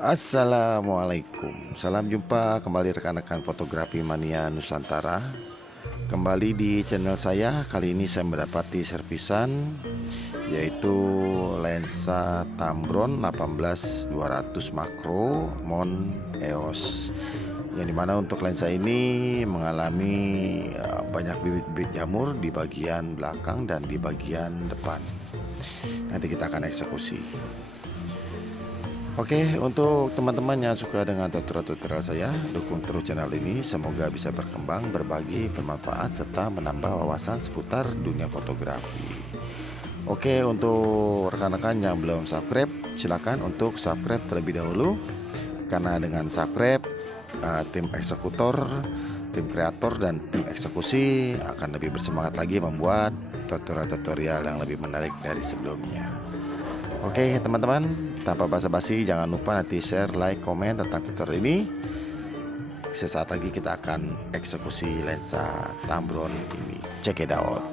Assalamualaikum, salam jumpa kembali rekan-rekan fotografi mania Nusantara. Kembali di channel saya. Kali ini saya mendapati servisan, yaitu lensa Tamron 18200 makro Mont Eos, yang dimana untuk lensa ini mengalami banyak bibit-bibit jamur di bagian belakang dan di bagian depan. Nanti kita akan eksekusi. Oke, untuk teman-teman yang suka dengan tutorial saya, dukung terus channel ini. Semoga bisa berkembang, berbagi, bermanfaat, serta menambah wawasan seputar dunia fotografi. Oke, untuk rekan-rekan yang belum subscribe, silakan untuk subscribe terlebih dahulu. Karena dengan subscribe, tim eksekutor, tim kreator, dan tim eksekusi akan lebih bersemangat lagi membuat tutorial-tutorial yang lebih menarik dari sebelumnya. Oke teman-teman, tanpa basa-basi jangan lupa nanti share, like, komen tentang tutorial ini. Sesaat lagi kita akan eksekusi lensa Tamron ini. Check it out.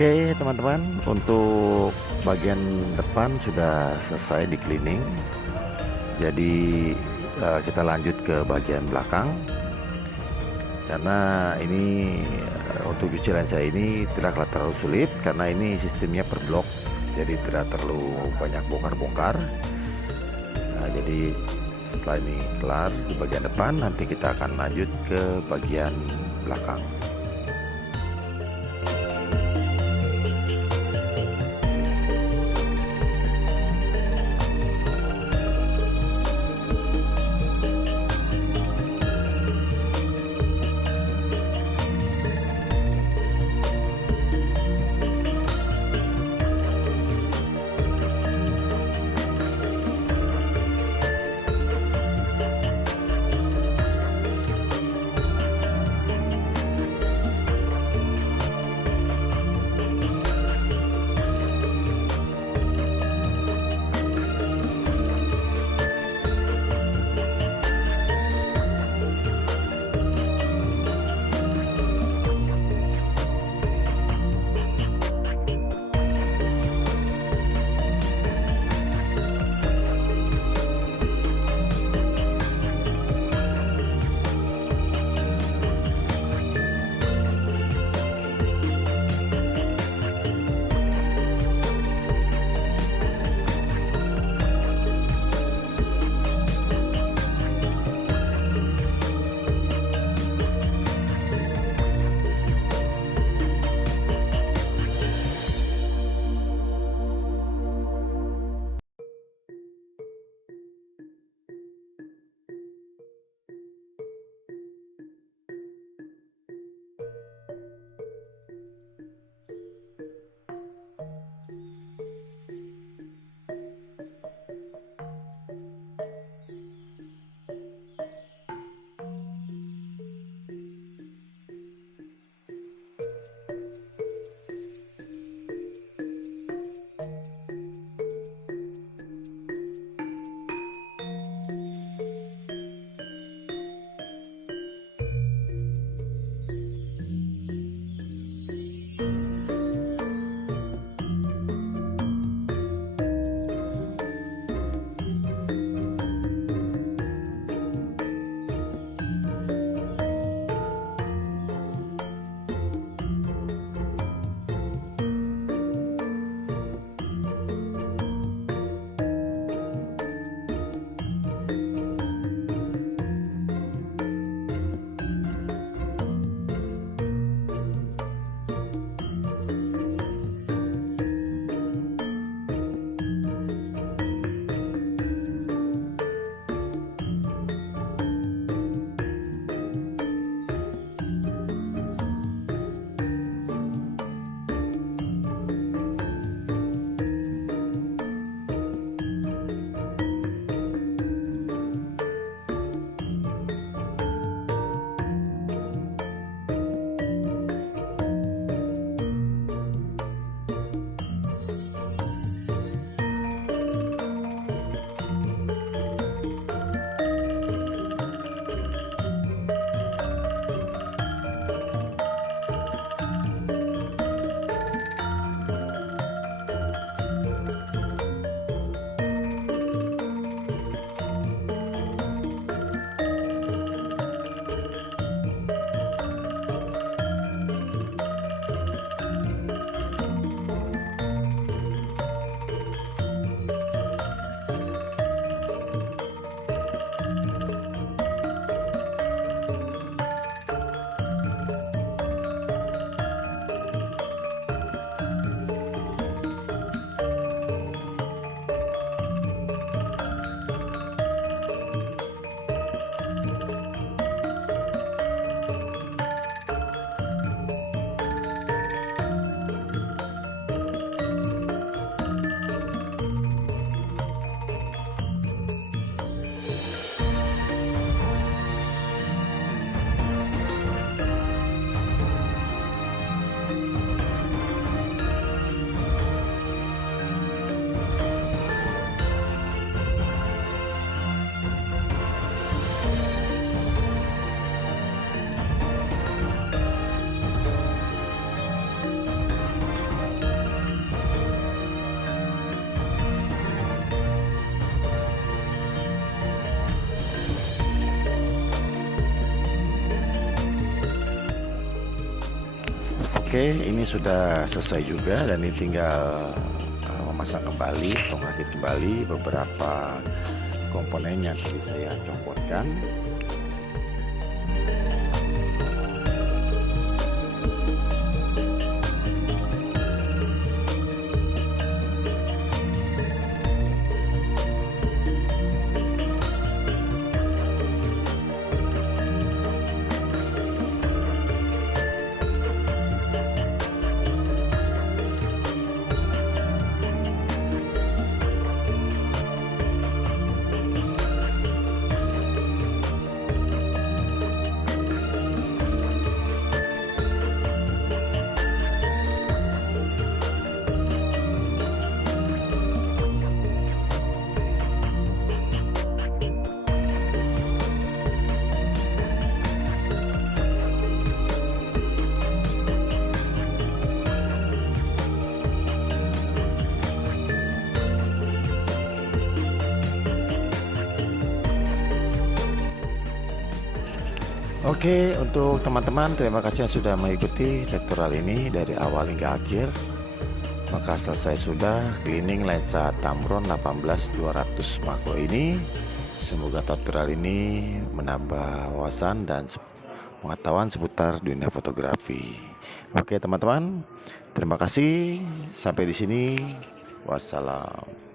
Oke teman-teman, untuk bagian depan sudah selesai di cleaning. Jadi kita lanjut ke bagian belakang. Karena ini untuk cuci lensa ini tidak terlalu sulit, karena ini sistemnya per blok, jadi tidak terlalu banyak bongkar-bongkar. Nah, jadi setelah ini kelar di bagian depan, nanti kita akan lanjut ke bagian belakang. Oke, ini sudah selesai juga dan ini tinggal memasang kembali atau merakit kembali beberapa komponen yang tadi saya copotkan. Oke, untuk teman-teman terima kasih yang sudah mengikuti tutorial ini dari awal hingga akhir. Maka selesai sudah cleaning lensa Tamron 18200 makro ini. Semoga tutorial ini menambah wawasan dan pengetahuan seputar dunia fotografi. Oke teman-teman, terima kasih. Sampai di sini. Wassalam.